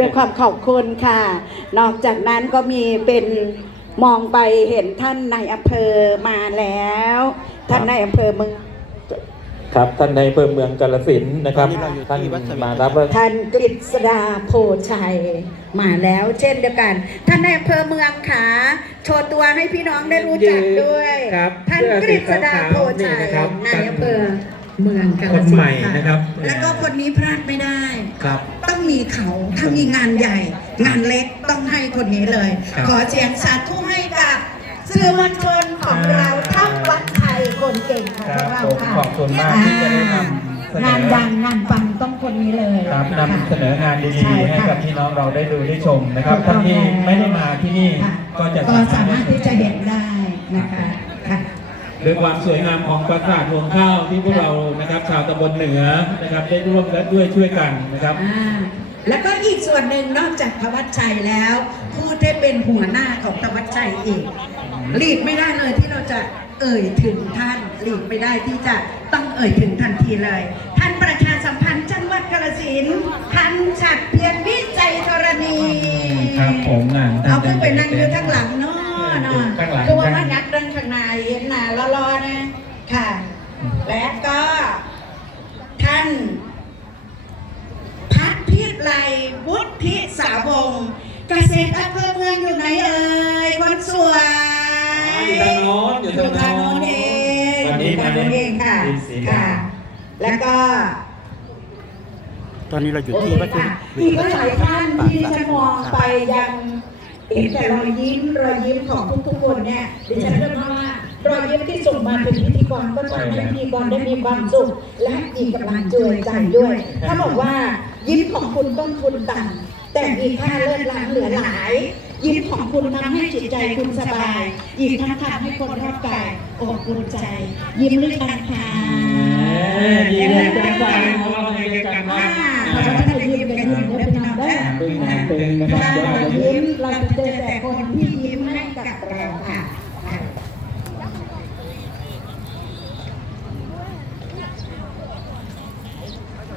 ด้วยความขอบคุณค่ะ นอกจากนั้นก็มีเป็นมองไปเห็นท่านในายอำเภอมาแล้ว ท่านในายอำเภอเมืองครับท่านในอำเภอเมืองกาฬสินธุ์นะครับตอนนี้เราอยู่ท่านที่วัดสวิงมารับว่าท่านกฤษดาโพชัยมาแล้วเช่นเดียวกัน ท่านในายอำเภอเมืองขาโชว์ตัวให้พี่น้องได้รู้จักด้วย ครับท่านกฤษดาโพชัยนี่นะครับนายอำเภอเมืองกาฬคนสินใหม่ธุ์ค่ะนะครับ แล้วก็คนนี้พลาดไม่ได้ ครับต้อง มีเขาถ้ามีงานใหญ่ งานเล็กต้องให้คนนี้เลย ครับ ขอเสียงสาธุให้กับสื่อมวลชนของเราทั้งวัดไทยคนเก่งของครับเราผมค่ะขอบคุณมากที่จะได้นำเสนงานอดังงานปังต้องคนนี้เลยครับนำเสนองานดีใช่ๆให้ค่ะกับพี่น้องเราได้ดูได้ชมนะครับถูกต้ท่าอนงที่แล้วไม่ได้มาที่นี่ค่ะก็จะก็สามารถที่จะเห็นได้นะคะค่ะ ด้วยความสวยงามของปราสาทรวงข้าวที่พวกเรานะครับชาวตำบลเหนือนะครับได้ร่วมและด้วยช่วยกันนะครับ อ่าแล้วก็อีกส่วนหนึ่งนอกจากธวัชชัยแล้วผู้ที่เป็นหัวหน้าของธวัชชัยอีกหลีกไม่ได้เลยที่เราจะเอ่ยถึงท่านหลีกไม่ได้ที่จะต้องเอ่ยถึงทันทีเลย ท่านประชาสัมพันธ์จังหวัดกาฬสินธุ์ท่านฉัดเพียรวิจัยธรณี ครับผมงาน เอาขึ้นไปนั่งอยู่ข้างหลังเนาะเนาะ ข้างหลัง ตัวมันยักเดินข้างในเห็นหน้าล้อๆนะค่ะ และก็ท่าน พัฒพิไล วุฒิสาวงศ์เกษตรอำเภอเมืองอยู่ไหนเอ่ยคนสวยอยู่ทางโน้นอยู่ทางโน้นทางโน้นเองวันนี้อยู่ทางโน้นเองค่ะทีมสีดำค่ะ แล้วก็ตอนนี้เราอยู่ที่วัดค่ะอีกหลายท่านที่ดิฉันมองไปยังเห็นแต่รอยยิ้มรอยยิ้มของทุกๆคนเนี่ยดิฉันเชื่อว่ารอยยิ้มที่ส่งมาเป็นพิธีกรก็ทำให้พิธีกรได้มีความสุขและมีกำลังใจใจด้วยถ้าบอกว่า ยิ้มของคุณต้นทุนต่ำแต่มีค่าเลิศล้ำเหลือหลาย ยิ้มของคุณทำให้จิตใจคุณสบาย อีกทั้งทำให้คนรอบกายอบอุ่นใจ ยิ้มด้วยกันค่ะดีเลยจังใจของเราเองกันอ่านะเราจะได้ยิ้มกันยิ้มได้เป็นนำได้ตึงนะตึงนะครับถ้าเดี๋ยวเราเราจะยิ้มเราจะเจอแต่คนที่ยิ้มให้กับเราค่ะ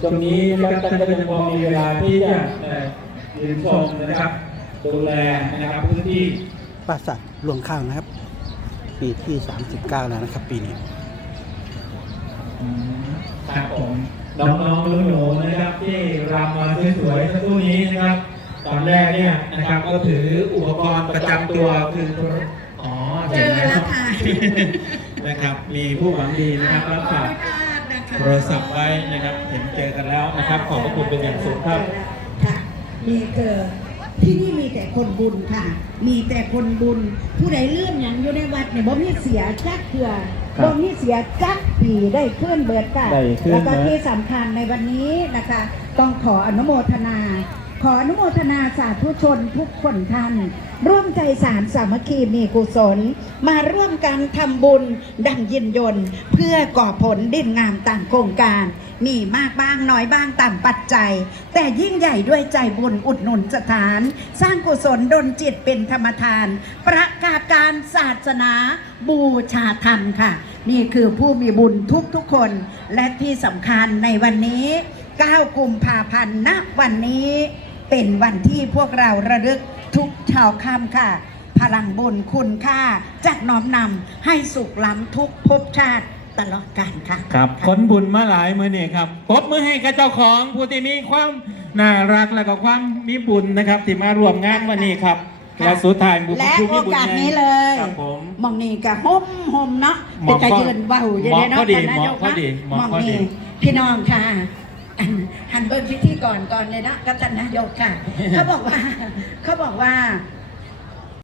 ตรงนี้นะครับท่านก็ยังพอมีเวลาที่จะเอ่อยืนชมนะครับ ดูแลนะครับพื้นที่ปราสาทรวงข้าวนะครับ ปีที่ 39 แล้วนะครับ ปีนี้ครับผมน้องๆหนูๆนะครับ ที่รำมาสวยๆสักครู่นี้นะครับตอนแรกเนี่ยนะครับก็ถืออุปกรณ์ประจำตัวคือโทรอ๋อเจอแล้วค่ะนะครับ มีผู้หวังดีนะครับรับฝาก โทรศัพท์ไว้นะครับ เห็นเจอกันแล้วนะครับ ขอบพระคุณเป็นอย่างสูงครับ ค่ะมีเจอที่นี่มีแต่คนบุญค่ะ มีแต่คนบุญ ผู้ใดเลื่อมหยังอยู่ในวัดเนี่ยบ่มีเสียจักเถื่อครับบ่มีเสียจักปีได้ขึ้นเบิดค่ะได้ขึ้นแล้วก็นะ ที่สำคัญในวันนี้นะคะ ต้องขออนุโมทนา ขออนุโมทนาสาธุชนทุกคนท่าน ร่วมใจสารสามัคคีมีกุศล มาร่วมกันทำบุญดังยินยนเพื่อก่อผลดินงามตามโครงการ มีมากบ้างน้อยบ้างตามปัจจัย แต่ยิ่งใหญ่ด้วยใจบุญอุดหนุนสถาน สร้างกุศลดลจิตเป็นธรรมทาน ประกาศการศาสนาบูชาธรรมค่ะ นี่คือผู้มีบุญทุกทุกคน และที่สำคัญในวันนี้ 9 กุมภาพันธ์ณวันนี้ เป็นวันที่พวกเราระลึกทุกชาวค่ำค่ะ พลังบุญคุณค่าจักน้อมนำให้สุขล้ำทุกภพชาติตลอดกาลค่ะครับคนบุญมาหลายมือนี่ครับปรบมือให้กับเจ้าของผู้ที่มีความน่ารักและก็ความมีบุญนะครับ ที่มาร่วมงานวันนี้ครับค่ะและสุดท้ายบุญและผู้โอมีบุญกาสนี้เลยครับผมมองนี่กะห่มห่มเนาะเหเป็นมาะกะยืนเบาอยู่ในเนาะเหมาะพอดีท่นนายกเหมาะพอดีเนาะเหมาะมองพอดีนี่พี่น้องค่ะอัน หันเบิร์นพิธีก่อนก่อนเลยนะกับท่านนายกค่ะ เขาบอกว่าเขาบอกว่า